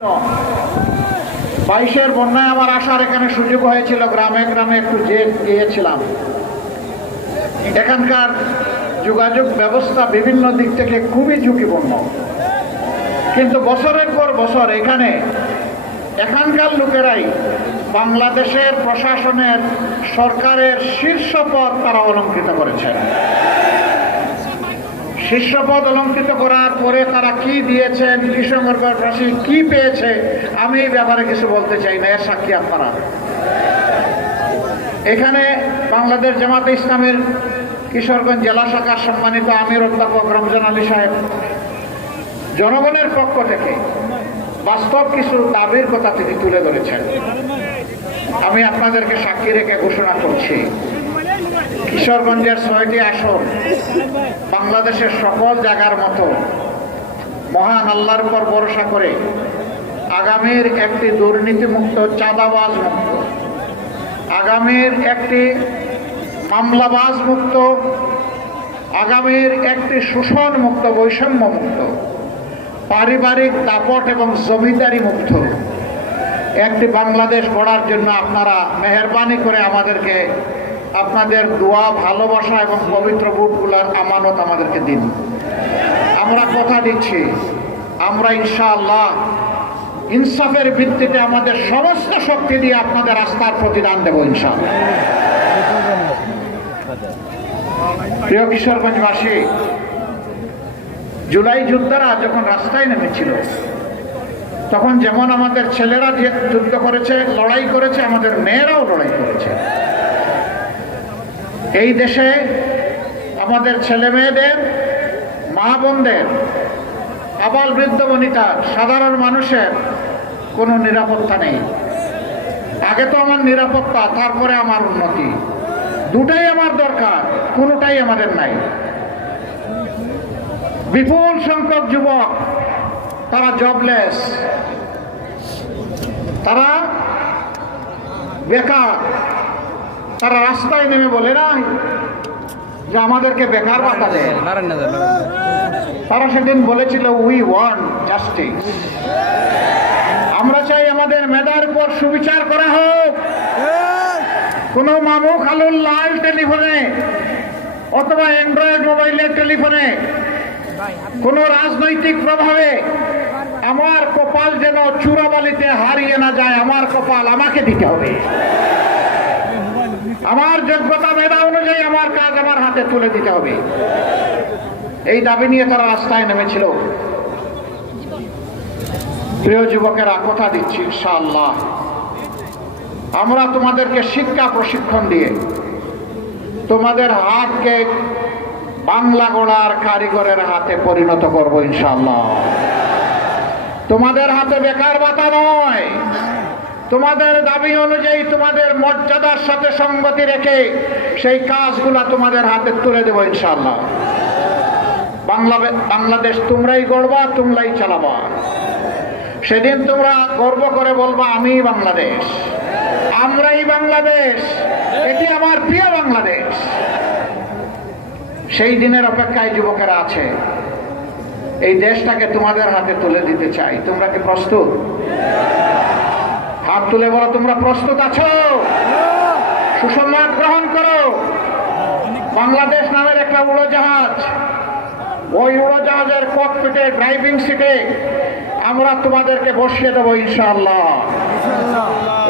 22-এর বন্যায় আমার আসার এখানে সুযোগ হয়েছিল, গ্রামে গ্রামে একটু গিয়েছিলাম। এখানকার যোগাযোগ ব্যবস্থা বিভিন্ন দিক থেকে খুবই ঝুঁকিপূর্ণ, কিন্তু বছরের পর বছর এখানকার লোকেরাই বাংলাদেশের প্রশাসনের সরকারের শীর্ষ পদ তারা অলঙ্কৃত করেছেন। শীর্ষপদ অলঙ্কৃত করার পরে তারা কি দিয়েছেন, কৃষ্ণগঞ্জবাসী কি পেয়েছে, আমি এই ব্যাপারে কিছু বলতে চাই না, এর সাক্ষী আপনারা। এখানে বাংলাদেশ জামাতে ইসলামের কিশোরগঞ্জ জেলা শাখার সম্মানিত আমির অধ্যাপক রমজান আলী সাহেব জনগণের পক্ষ থেকে বাস্তব কিছু দাবির কথা তিনি তুলে ধরেছেন। আমি আপনাদেরকে সাক্ষী রেখে ঘোষণা করছি, কিশোরগঞ্জের 6টি আসন বাংলাদেশের সকল জায়গার মতো মহান আল্লাহর উপর ভরসা করে আগামীর একটি দুর্নীতিমুক্ত, চাঁদাবাজ মুক্ত, আগামীর একটি মামলাবাজ মুক্ত, আগামীর একটি শোষণ মুক্ত, বৈষম্য মুক্ত, পারিবারিক দাপট এবং জমিদারি মুক্ত একটি বাংলাদেশ গড়ার জন্য আপনারা মেহেরবানি করে আমাদেরকে আপনাদের দোয়া, ভালোবাসা এবং পবিত্র বুটগুলার আমানত আমাদেরকে দিন। আমরা কথা দিচ্ছি, আমরা ইনশাআল্লাহ ইনসাফের ভিত্তিতে আমাদের সমস্ত শক্তি দিয়ে আপনাদের রাস্তার প্রতিদান দেব ইনশাআল্লাহ। প্রিয় কিশোরগঞ্জবাসী, জুলাই যোদ্ধারা যখন রাস্তায় নেমেছিল তখন যেমন আমাদের ছেলেরা যুদ্ধ করেছে, লড়াই করেছে, আমাদের মেয়েরাও লড়াই করেছে। এই দেশে আমাদের ছেলে মেয়েদের, মা বোনদের, আবাল বৃদ্ধ বনিতার, সাধারণ মানুষের কোনো নিরাপত্তা নেই। আগে তো আমার নিরাপত্তা, তারপরে আমার উন্নতি, দুটাই আমার দরকার, কোনোটাই আমাদের নাই। বিপুল সংখ্যক যুবক তারা জবলেস, তারা বেকার, তারা রাস্তায় নেমে বলে না যে আমাদেরকে বেকার ভাতা দেয়। তারা সেদিন বলেছিল উই ওয়ান্ট জাস্টিস, আমরা চাই আমাদের মেধার উপর সুবিচার করা হোক। কোনো মামু খালুর লাল টেলিফোনে অথবা অ্যান্ড্রয়েড মোবাইলের টেলিফোনে কোনো রাজনৈতিক প্রভাবে আমার কপাল যেন চূড়াবালিতে হারিয়ে না যায়। আমার কপাল আমাকে দিতে হবে, আমার যোগ্যতা মেধা অনুযায়ী আমার কাজ আমার হাতে তুলে দিতে হবে। এই দাবি নিয়ে তারা রাস্তায় নেমেছিল। প্রিয় যুবকেরা, কথা দিচ্ছি ইনশাআল্লাহ আমরা তোমাদেরকে শিক্ষা প্রশিক্ষণ দিয়ে তোমাদের হাতকে বাংলা গড়ার কারিগরের হাতে পরিণত করব ইনশাআল্লাহ। তোমাদের হাতে বেকার ভাতা নয়, তোমাদের দাবি অনুযায়ী তোমাদের মর্যাদার সাথে সঙ্গতি রেখে সেই কাজগুলা তোমাদের হাতে তুলে দেব ইনশাআল্লাহ। বাংলাদেশ তোমরাই গড়বা, তোমরাই চালাবা। সেদিন তোমরা গর্ব করে বলবা আমি বাংলাদেশ, আমরাই বাংলাদেশ, এটি আমার প্রিয় বাংলাদেশ। সেই দিনের অপেক্ষায় যুবকেরা আছে। এই দেশটাকে তোমাদের হাতে তুলে দিতে চাই। তোমরা কি প্রস্তুত? হাত তুলে বলো তোমরা প্রস্তুত আছো? সুসংবাদ গ্রহণ করো। বাংলাদেশ নামের একটা উড়োজাহাজ, ওই উড়োজাহাজের ককপিটে, ড্রাইভিং সিটে আমরা তোমাদেরকে বসিয়ে দেবো ইনশাআল্লাহ।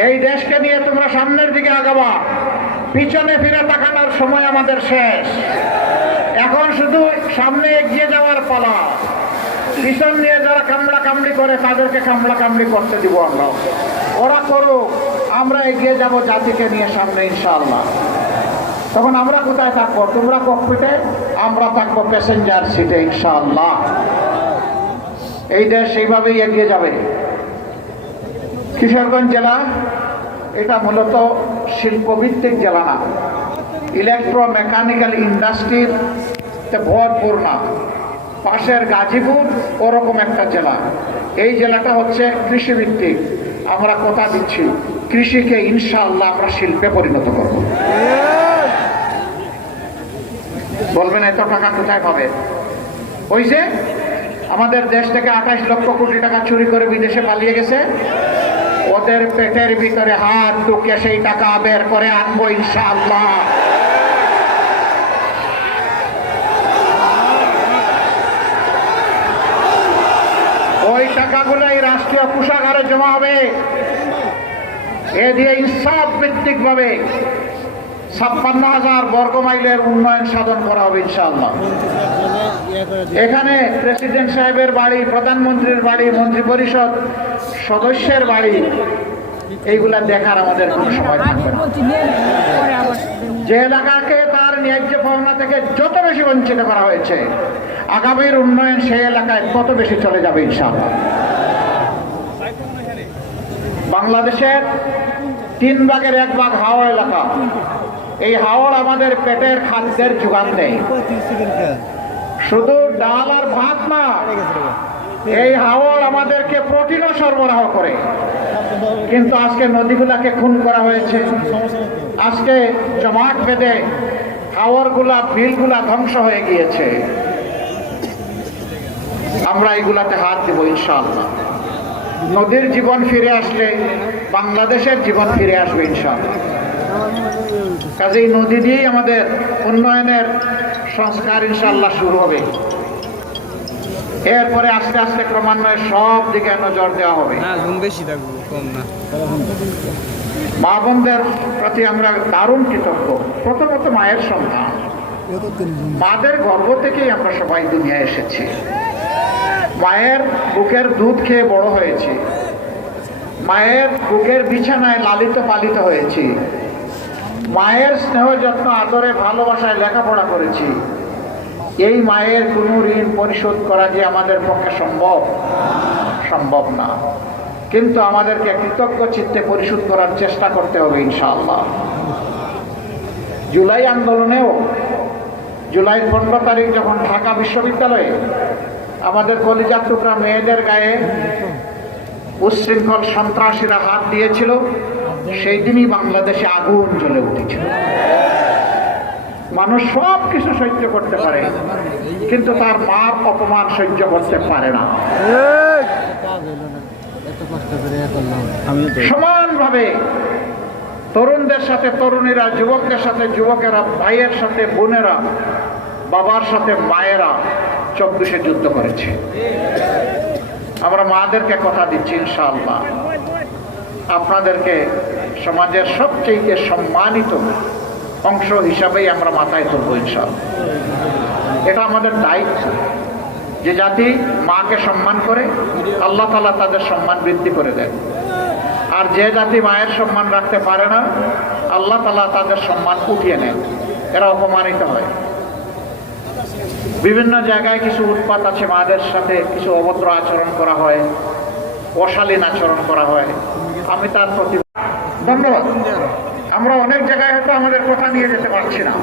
এই দেশকে নিয়ে তোমরা সামনের দিকে আগাবা। পিছনে ফিরে তাকানোর সময় আমাদের শেষ। এখন শুধু সামনে এগিয়ে যাওয়ার পালা। পিছন নিয়ে যারা কামড়া কামড়ি করে তাদেরকে কামড়া কামড়ি করতে দিব আমরা। ওরা করুক, আমরা এগিয়ে যাব জাতিকে নিয়ে সামনে ইনশাআল্লাহ। তখন আমরা কোথায় থাকবো? তোমরা ককপিটে, আমরা থাকবো প্যাসেঞ্জার সিটে ইনশাআল্লাহ। এই দেশ এইভাবেই এগিয়ে যাবে। কিশোরগঞ্জ জেলা এটা মূলত শিল্পভিত্তিক জেলা না, ইলেকট্রো মেকানিক্যাল ইন্ডাস্ট্রির ভরপুর না। পাশের গাজীপুর ওরকম একটা জেলা। এই জেলাটা হচ্ছে কৃষিভিত্তিক। আমরা কথা দিচ্ছি কৃষিকে ইনশাআল্লাহ আমরা শিল্পে পরিণত করব। বলবেন এত টাকা কোথায় পাবে? ওই যে আমাদের দেশ থেকে 28 লক্ষ কোটি টাকা চুরি করে বিদেশে পালিয়ে গেছে। ওদের পেটের ভিতরে হাত ঢুকে সেই টাকা বের করে আনবো ইনশাআল্লাহ। ওই টাকাগুলো এই রাষ্ট্রীয় কোষাগারে জমা হবে। এ দিয়ে ইনসাফ ভিত্তিক ভাবে 56,000 বর্গ মাইলের উন্নয়ন সাধন করা হবে ইনশাআল্লাহ। এখানে প্রেসিডেন্ট সাহেবের বাড়ি, প্রধানমন্ত্রীর বাড়ি, মন্ত্রী পরিষদ সদস্যের বাড়ি, এইগুলা দেখার আমাদের কোনো সময় থাকবে না। যে এলাকাকে তার ন্যায্য পাওনা থেকে যত বেশি বঞ্চিত করা হয়েছে, আগামীর উন্নয়ন সেই এলাকায় তত বেশি চলে যাবে ইনশাআল্লাহ। বাংলাদেশের 3 ভাগের 1 ভাগ হাওড় এলাকা। এই হাওড় আমাদের পেটের খাদ্যের যোগান দেয়। শুধু ডাল আর ভাত না, এই হাওড় আমাদেরকে প্রোটিনও সরবরাহ করে। কিন্তু আজকে নদীগুলাকে খুন করা হয়েছে, আজকে জমাট বেঁধে হাওড়গুলা, বিলগুলা ধ্বংস হয়ে গিয়েছে। আমরা এইগুলাতে হাত দেব ইনশাআল্লাহ। নদীর জীবন ফিরে আসলে বাংলাদেশের জীবন ফিরে আসবে ইনশাআল্লাহ। কাজেই নদী দিয়েই আমাদের উন্নয়নের সংস্কার ইনশাআল্লাহ শুরু হবে। এরপরে আস্তে আস্তে ক্রমান্বয়ে সব দিকে নজর দেওয়া হবে। মা বোনদের প্রতি আমরা দারুণ কৃতজ্ঞ। প্রথমত মায়ের সন্তান, মাদের গর্ভ থেকেই আমরা সবাই দুনিয়ায় এসেছি। মায়ের বুকের দুধ খেয়ে বড় হয়েছি, মায়ের বুকের বিছানায় লালিত পালিত হয়েছি, মায়ের স্নেহ যত্ন আদরে ভালোবাসায় লেখাপড়া করেছি। এই মায়ের কোনো ঋণ পরিশোধ করা যে আমাদের পক্ষে সম্ভব না, কিন্তু আমাদেরকে কৃতজ্ঞ চিত্তে পরিশোধ করার চেষ্টা করতে হবে ইনশাআল্লাহ। জুলাই আন্দোলনেও জুলাই 15 তারিখ যখন ঢাকা বিশ্ববিদ্যালয়ে আমাদের কলিজার টুকরা মেয়েদের গায়ে উচ্ছৃঙ্খল সন্ত্রাসীরা হাত দিয়েছিল, সেই দিনই বাংলাদেশে আগুন জ্বলে উঠেছিল। মানুষ সব কিছু সহ্য করতে পারে, কিন্তু তার মার অপমান সহ্য করতে পারে না। সমানভাবে তরুণদের সাথে তরুণীরা, যুবকদের সাথে যুবকেরা, ভাইয়ের সাথে বোনেরা, বাবার সাথে মায়েরা 24-এ যুদ্ধ করেছে। আমরা মাদেরকে কথা দিচ্ছি ইনশাআল্লাহ আপনাদেরকে সমাজের সবচেয়ে সম্মানিত অংশ হিসাবেই আমরা মাথায় তুলব ইনশাআল্লাহ। এটা আমাদের দায়িত্ব। যে জাতি মাকে সম্মান করে, আল্লাহ তাআলা তাদের সম্মান বৃদ্ধি করে দেন। আর যে জাতি মায়ের সম্মান রাখতে পারে না, আল্লাহ তাআলা তাদের সম্মান উঠিয়ে নেন, এরা অপমানিত হয়। বিভিন্ন জায়গায় কিছু উৎপাত আছে, মাদের সাথে কিছু অভদ্র আচরণ করা হয়, অশালীন আচরণ করা হয়। আমি তার প্রতি ধন্যবাদ। আমরা অনেক জায়গায় হয়তো আমাদের কথা নিয়ে যেতে পারছি না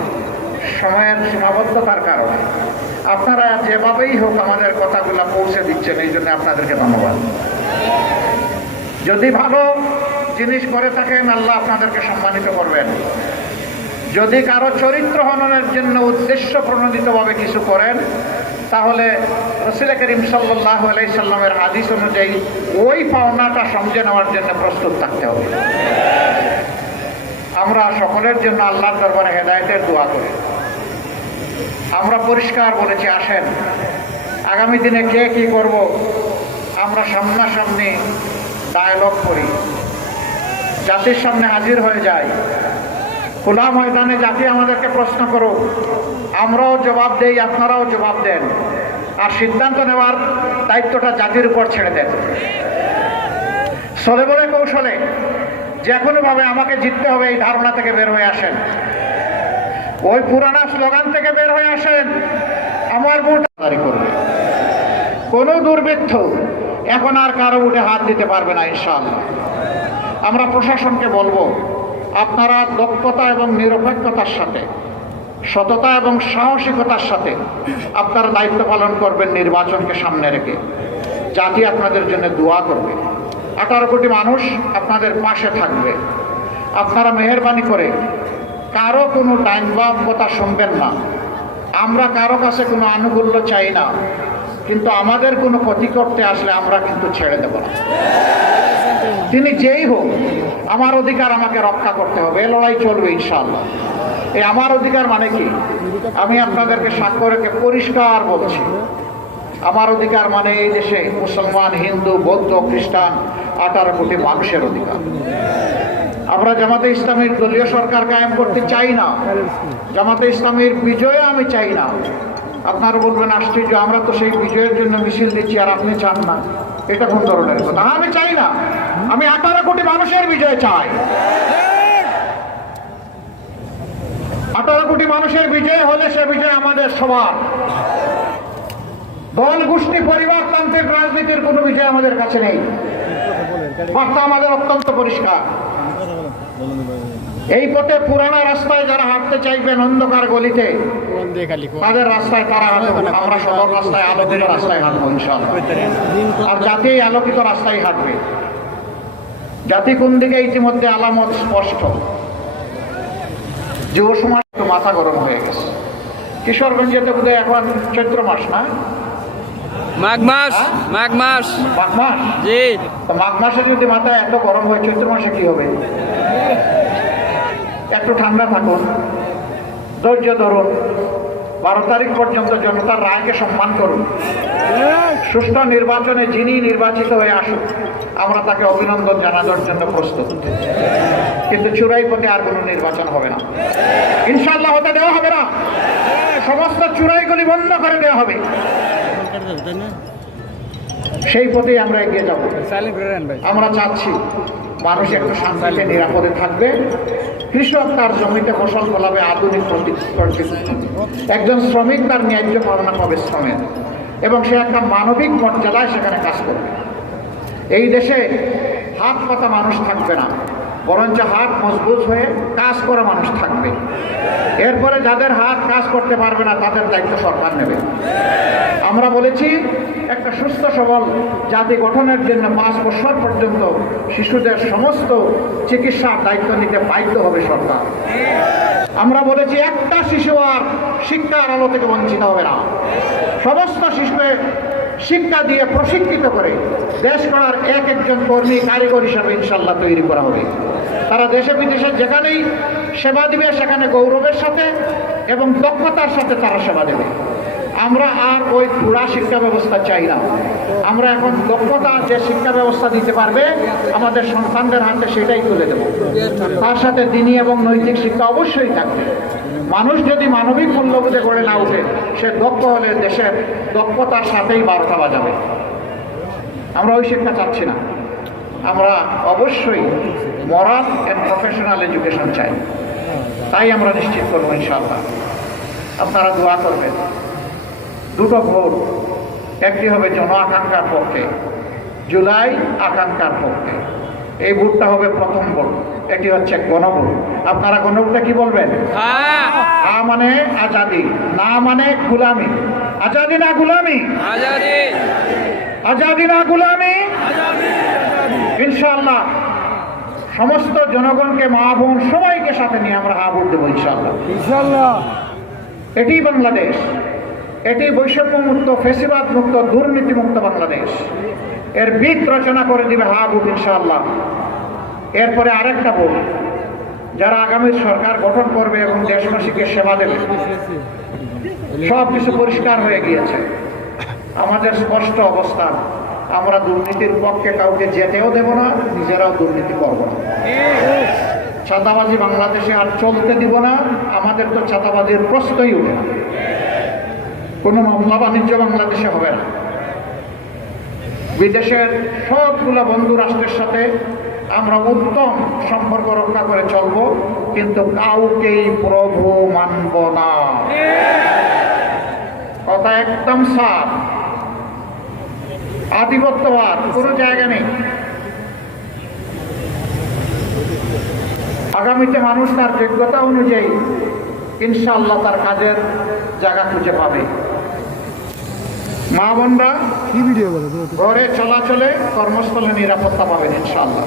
সময়ের সীমাবদ্ধতার কারণে। আপনারা যেভাবেই হোক আমাদের কথাগুলো পৌঁছে দিচ্ছেন, এই জন্য আপনাদেরকে ধন্যবাদ। যদি ভালো জিনিস করে থাকেন, আল্লাহ আপনাদেরকে সম্মানিত করবেন। যদি কারো চরিত্র হননের জন্য উদ্দেশ্য প্রণোদিতভাবে কিছু করেন, তাহলে রাসূল করিম সাল্লাল্লাহু আলাইহি সাল্লামের হাদিস অনুযায়ী ওই পাওনাটা সমঝে নেওয়ার জন্য প্রস্তুত থাকতে হবে। আমরা সকলের জন্য আল্লাহর দরবারে হেদায়েতের দোয়া করি। আমরা পরিষ্কার বলেছি, আসেন আগামী দিনে কে কি করব আমরা সামনাসামনি ডায়ালগ করি, জাতির সামনে হাজির হয়ে যাই। খোলা ময়দানে জাতি আমাদেরকে প্রশ্ন করুক, আমরাও জবাব দেই, আপনারাও জবাব দেন। আর সিদ্ধান্ত নেওয়ার দায়িত্বটা জাতির উপর ছেড়ে দেন। সলে বলে কৌশলে যে কোনোভাবে আমাকে জিততে হবে, এই ধারণা থেকে বের হয়ে আসেন। ওই পুরানা স্লোগান থেকে বের হয়ে আসেন, আমার ভোট দাঁড়ি করবে। কোনো দুর্বৃত্ত এখন আর কারো উঠে হাত দিতে পারবে না ইনশাআল্লাহ। আমরা প্রশাসনকে বলবো, আপনারা দক্ষতা এবং নিরপেক্ষতার সাথে, সততা এবং সাহসিকতার সাথে আপনারা দায়িত্ব পালন করবেন। নির্বাচনকে সামনে রেখে জাতি আপনাদের জন্য দোয়া করবে। 18 কোটি মানুষ আপনাদের পাশে থাকবে। আপনারা মেহেরবানি করে কারো কোনো ডাইনবাম কথা শুনবেন না। আমরা কারো কাছে কোনো আনুকূল্য চাই না। কিন্তু আমাদের কোনো ক্ষতি করতে আসলে আমরা কিন্তু ছেড়ে দেব না। তিনি যেই হোক, আমার অধিকার আমাকে রক্ষা করতে হবে, এ লড়াই চলবে ইনশাআল্লাহ। এই আমার অধিকার মানে কি? আমি আপনাদেরকে সাক্ষ্য রেখে পরিষ্কার বলছি, আমার অধিকার মানে এই দেশে মুসলমান, হিন্দু, বৌদ্ধ, খ্রিস্টান 18 কোটি মানুষের অধিকার। আমরা জামাতে ইসলামীর দলীয় সরকার কায়েম করতে চাই না, জামাতে ইসলামীর বিজয়ে আমি চাই না। আপনারা বলবেন আশ্চর্য, আমরা তো সেই বিজয়ের জন্য মিছিল দিচ্ছি আর আপনি চান না, এটা কোন ধরনের কথা? আমি চাই না, আমি 18 কোটি মানুষের বিজয় চাই। 18 কোটি মানুষের বিজয় হলে সে বিজয় আমাদের সবার। দল, গোষ্ঠী, পরিবারতান্ত্রিক রাজনীতির কোনো বিজয় আমাদের কাছে নেই। বার্তা আমাদের অত্যন্ত পরিষ্কার। এই পথে পুরানা রাস্তায় যারা হাঁটতে চাইবেন, অন্ধকার গলিতে, তাদের রাস্তায় তারা হাঁটবে। আমরা সদর রাস্তায়, আলোকিত রাস্তায় হাঁটবো ইনশাআল্লাহ। আর জাতি আলোকিত রাস্তায় হাঁটবে। জাতি কোন দিকে ইতিমধ্যে আলামত স্পষ্ট। যুব সমাজ একটু মাথা গরম হয়ে গেছে। কিশোরগঞ্জেতে বোধহয় এখন চৈত্র মাস না, মাঘ মাস। মাঘ মাস, মাঘ মাস। জি। তো মাঘ মাসে যদি মাথা এত গরম হয়, চৈত্র মাসে কি হবে? একটু ঠান্ডা থাকুন, ধৈর্য ধরুন। 12 তারিখ পর্যন্ত জনতার রায়কে সম্মান করুন। সুষ্ঠু নির্বাচনে যিনি নির্বাচিত হয়ে আসুক, আমরা তাকে অভিনন্দন জানানোর জন্য প্রস্তুত। কিন্তু চূড়াই পথে আর কোনো নির্বাচন হবে না ইনশাআল্লাহ, হতে দেওয়া হবে না। সমস্ত চূড়াইগুলি বন্ধ করে দেওয়া হবে। সেই পথেই আমরা এগিয়ে যাব। আমরা চাচ্ছি মানুষ একটু শান্তিতে, নিরাপদে থাকবে। কৃষক তার জমিতে ফসল ফলাবে আধুনিক পদ্ধতিতে। একজন শ্রমিক তার ন্যায্য পাওনা পাবে শ্রমের, এবং সে একটা মানবিক মর্যাদায় সেখানে কাজ করবে। এই দেশে হাত পাতা মানুষ থাকবে না, বরঞ্চ হাত মজবুত হয়ে কাজ করা মানুষ থাকবে। এরপরে যাদের হাত কাজ করতে পারবে না, তাদের দায়িত্ব সরকার নেবে। আমরা বলেছি একটা সুস্থ সবল জাতি গঠনের জন্য 5 বছর পর্যন্ত শিশুদের সমস্ত চিকিৎসার দায়িত্ব নিতে বাধ্য হবে সরকার। আমরা বলেছি একটা শিশু আর শিক্ষার আলো থেকে বঞ্চিত হবে না। সমস্ত শিশুকে শিক্ষা দিয়ে প্রশিক্ষিত করে দেশ গড়ার একজন কর্মী, কারিগর হিসাবে ইনশাল্লাহ তৈরি করা হবে। তারা দেশে বিদেশে যেখানেই সেবা দিবে, সেখানে গৌরবের সাথে এবং দক্ষতার সাথে তারা সেবা দেবে। আমরা আর ওই পুরা শিক্ষা ব্যবস্থা চাই না। আমরা এখন দক্ষতা যে শিক্ষা ব্যবস্থা দিতে পারবে আমাদের সন্তানদের হাতে, সেটাই তুলে দেব। তার সাথে দিনী এবং নৈতিক শিক্ষা অবশ্যই থাকবে। মানুষ যদি মানবিক মূল্যবোধে গড়ে না উঠে, সে দক্ষ হলে দেশের দক্ষতার সাথেই 12টা বাজাবে। আমরা ওই শিক্ষা চাচ্ছি না। আমরা অবশ্যই মরাল অ্যান্ড প্রফেশনাল এডুকেশন চাই। তাই আমরা নিশ্চিত করবো ইনশাআল্লাহ। আপনারা দোয়া করবেন। 2টো ভোট, একটি হবে জন আকাঙ্ক্ষার পক্ষে, জুলাই আকাঙ্ক্ষার পক্ষে। এই ভোটটা হবে প্রথম ভোট, এটি হচ্ছে গণভোট। আপনারা গণভোটে কি বলবেন? হ্যাঁ মানে আজাদি, না মানে গুলামি। আজাদি না গুলামি? আজাদি। আজাদি না গুলামি? ইনশাআল্লাহ সমস্ত জনগণকে, মা বোন সবাইকে সাথে নিয়ে আমরা হা ভোট দেবো ইনশাআল্লাহ। ইনশাআল্লাহ এটি বাংলাদেশ, এটি বৈষম্য মুক্ত, ফেসিবাদ মুক্ত, দুর্নীতি মুক্ত বাংলাদেশ। এর ভিত রচনা করে দিবে হা ভোট ইনশাআল্লাহ। এরপরে আরেকটা ভোট, যারা আগামী সরকার গঠন করবে এবং দেশবাসীকে সেবা দেবে। সব কিছু পরিষ্কার হয়ে গিয়েছে, আমাদের স্পষ্ট অবস্থান। আমরা দুর্নীতির পক্ষে কাউকে যেতেও দেব না, নিজেরাও দুর্নীতি করব না। চাঁদাবাজি বাংলাদেশে আর চলতে দিব না। আমাদের তো চাঁদাবাজির প্রশ্নই উঠে না। কোনো মামলা বাণিজ্য বাংলাদেশে হবে না। বিদেশের সবগুলো বন্ধু রাষ্ট্রের সাথে আমরা উত্তম সম্পর্ক রক্ষা করে চলব, কিন্তু কাউকেই প্রভু মানব না। কথা একদম সাফ। আধিপত্যবাদ কোনো জায়গা নেই। আগামীতে মানুষ তার যোগ্যতা অনুযায়ী ইনশাআল্লাহ তার কাজের জায়গা খুঁজে পাবে। মা বোনরা ঘরে চলাচলে, কর্মস্থলে নিরাপত্তা পাবেন ইনশাআল্লাহ।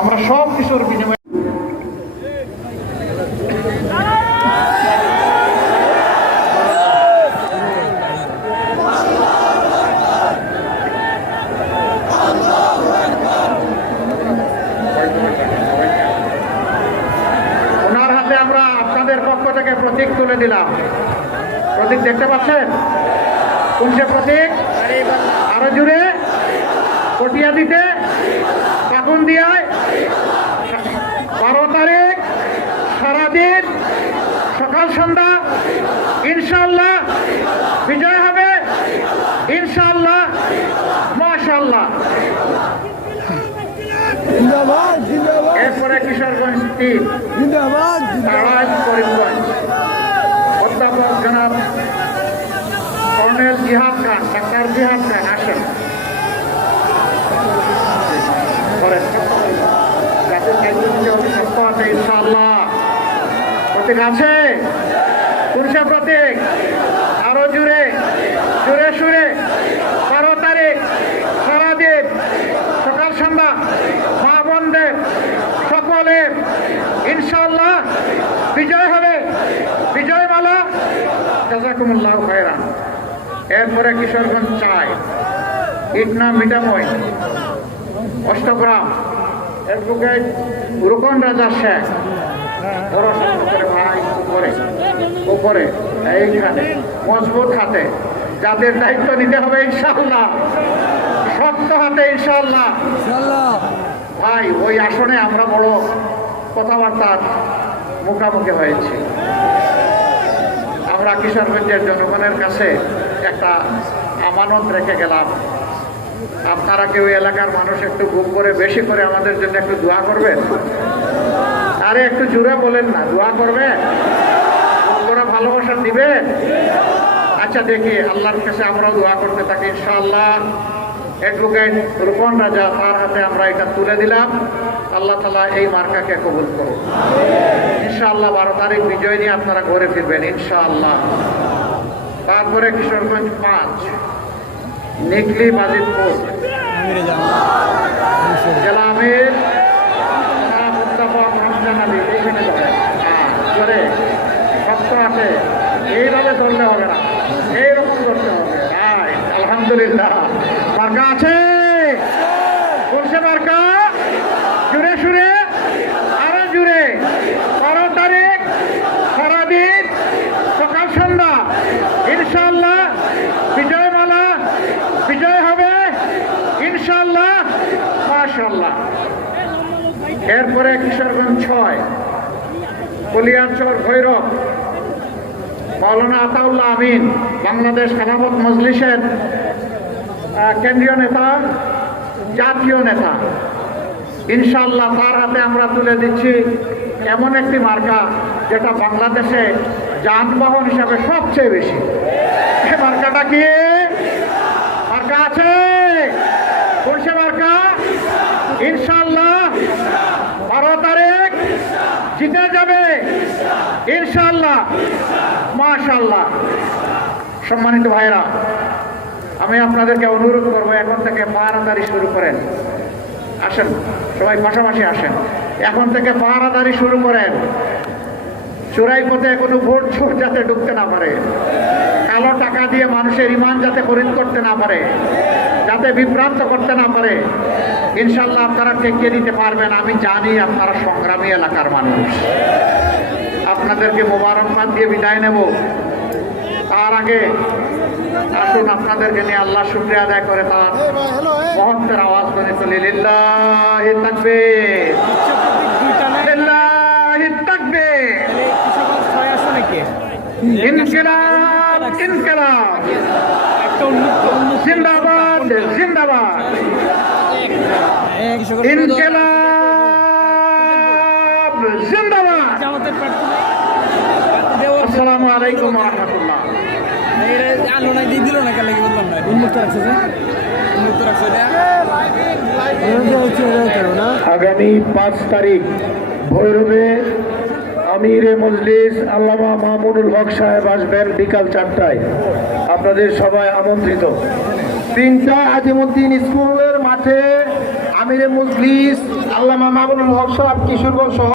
আমরা সব কিছুর বিনিময়ে প্রতীক তুলে দিলাম। প্রতীক দেখতে পাচ্ছেন? কোন সে প্রতীক? আরো জুড়ে, পটিয়া দিতে, কাকুন দিয়ায় 12 তারিখ সারাদিন সকাল সন্ধ্যা ইনশাআল্লাহ বিজয় হবে, ইনশাআল্লাহ, মাশাআল্লাহ। জিন্দাবাদ জিন্দাবাদ এরপরে কিশোরগঞ্জ 3 জিন্দাবাদ তারাজ করিমগঞ্জ অধ্যাপক জনাব কর্নেল জিহাদ খান, ডাক্তার জিহাদ খান আসেন। করেন। জাতির দায়িত্ব নিতে হবে, সত্য আছে ইনশাআল্লাহ। প্রতীক আছে? কোন সে প্রতীক? আরো জুড়ে, জুড়ে সুরে 12 তারিখ সারাদিন সকাল সন্ধ্যা মা বোনদের সকলের ইনশাআল্লাহ বিজয় হবে, বিজয় মালা। জাযাকুমুল্লাহু খায়রান। এরপরে কিশোরগঞ্জ 4 ইটনা মিঠামই অষ্টগ্রাম অ্যাডভোকেট রুকন রাজা শেখ, বড় শব্দ করে ভাই উপরে উপরে এইখানে মজবুত হাতে যাদের দায়িত্ব নিতে হবে ইনশাআল্লাহ, শক্ত হাতে ইনশাআল্লাহ। ইনশাআল্লাহ ভাই ওই আসনে আমরা বড় কথাবার্তার মুখোমুখি হয়েছি। আমরা কিশোরগঞ্জের জনগণের কাছে একটা আমানত রেখে গেলাম। আপনারা কেউ এলাকার মানুষ একটু গুম করে বেশি করে আমাদের জন্য একটু দোয়া করবেন। আরে একটু জোরে বলেন না, দোয়া করবেন, ওরা ভালোবাসা দিবেন। আচ্ছা দেখি আল্লাহর কাছে আমরাও দোয়া করতে থাকি ইনশাআল্লাহ। অ্যাডভোকেট রূপন রাজা, তার হাতে আমরা এটা তুলে দিলাম। আল্লাহ তাআলা এই মার্কাকে কবুল করুন ইনশাআল্লাহ। 12 তারিখ বিজয় নিয়ে আপনারা ঘরে ফিরবেন ইনশাআল্লাহ। তারপরে কিশোরগঞ্জ 5 নিকলি বাজিতপুর জেলা আমির মুস্তাফা রমজান আলী, এইখানে ধরেন। ধরে শক্ত আছে, এইভাবে ধরলে হবে না, এইরকম করতে হবে। আলহামদুলিল্লাহ। মার্কা আছে? বলছে মার্কা? জুড়ে সুরে, আরো জুড়ে 12 তারিখ সারাদিন সকাল সন্ধ্যা ইনশাআল্লাহ বিজয় মালা, বিজয় হবে ইনশাআল্লাহ, মাশাআল্লাহ। এরপরে কিশোরগঞ্জ 6 কলিয়ারচর ভৈরব মাওলানা আতাউল্লাহ আমিন, বাংলাদেশ খেলাফত মজলিসের কেন্দ্রীয় নেতা, জাতীয় নেতা ইনশাআল্লাহ। তার হাতে আমরা তুলে দিচ্ছি এমন একটি মার্কা যেটা বাংলাদেশে যানবাহন হিসাবে সবচেয়ে বেশি। এই মার্কাটা কি? মার্কা আছে? কোন সে মার্কা? ইনশাআল্লাহ 12 তারিখ জিতে যাবে ইনশাআল্লাহ, মাশাআল্লাহ। সম্মানিত ভাইরা, আমি আপনাদেরকে অনুরোধ করব এখন থেকে পাহারাদারি শুরু করেন। আসেন সবাই পাশাপাশি আসেন, এখন থেকে পাহারাদারি শুরু করেন। চোরাই পথে কোনো ভোট চোর যাতে ঢুকতে না পারে, কালো টাকা দিয়ে মানুষের ইমান যাতে খরিদ করতে না পারে, যাতে বিভ্রান্ত করতে না পারে। ইনশাআল্লাহ আপনারা ঠেকিয়ে দিতে পারবেন। আমি জানি আপনারা সংগ্রামী এলাকার মানুষ। আপনাদেরকে মোবারকবাদ দিয়ে বিদায় নেব। তার আগে আসুন আপনাদেরকে নিয়ে আল্লাহ শুকরিয়া আদায় করে তার মহত্বের আওয়াজ করে চলি। লিল্লাহি তাকবীর, লিল্লাহি তাকবীর, ইনকিলাব, ইনকিলাব, জিন্দাবাদ, জিন্দাবাদ, ইনকিলাব, জিন্দাবাদ। আসসালামু আলাইকুম ওয়া রাহমাতুল্লাহ। আগামী 5 তারিখ ভৈরবে আমিরে মজলিস আল্লামা মামুনুল হক সাহেব আসবেন বিকাল 4টায়। আপনাদের সবাই আমন্ত্রিত। 3টা আজিমুদ্দিন স্কুলের মাঠে আমিরে মজলিস আল্লামা মামুনুল হক সাহেব কিশোরগঞ্জ